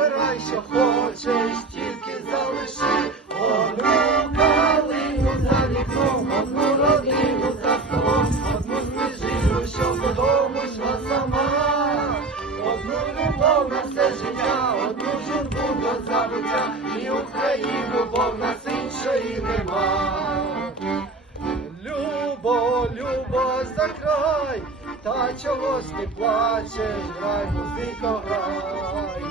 збирай, що хочеш, тільки залиши. Одну калину за вікном, одну родину за столом, одну знижину, що додому йшла сама, одну любов на все життя, одну журбу до забуття, і Україну, бо в нас іншої нема. Любо, любо, закрай, та чого ж ти плачеш, грай, музико, грай.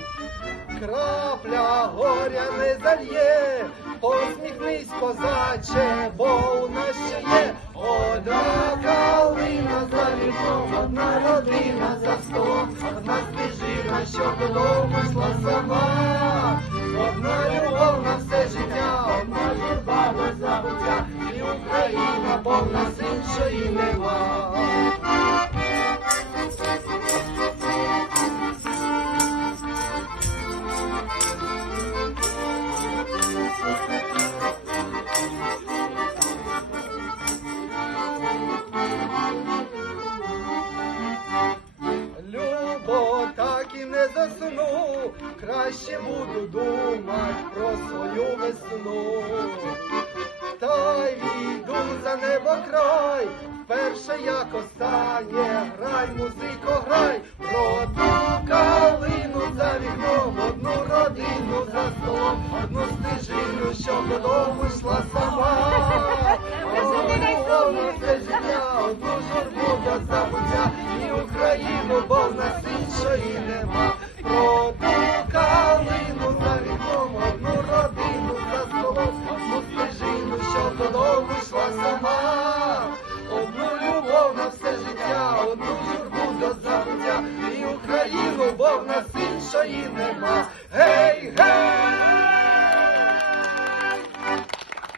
Крапля горя не зальє, посміхнись, козаче, бо у нас ще є одна калина за вікном, одна родина за столом, одна стежина, що додому йшла сама, одна любов на все життя, одна журба без забуття, і Україна, бо в нас іншої і засну, краще буду думать про свою весну. Та й йду за небо край, перше як останнє, грай, музико, грай, про ту калину за вікном, одну родину за столом, одну стежину, що додому йшла сама. Одну журбу до забуття, і Україну, бо в нас іншої нема. Про ту калину за вікном, одну родину за столом, одну стежину, що додому йшла сама. Одну любов на все життя, одну журбу до забуття, і Україну, бо в нас іншої нема. Гей!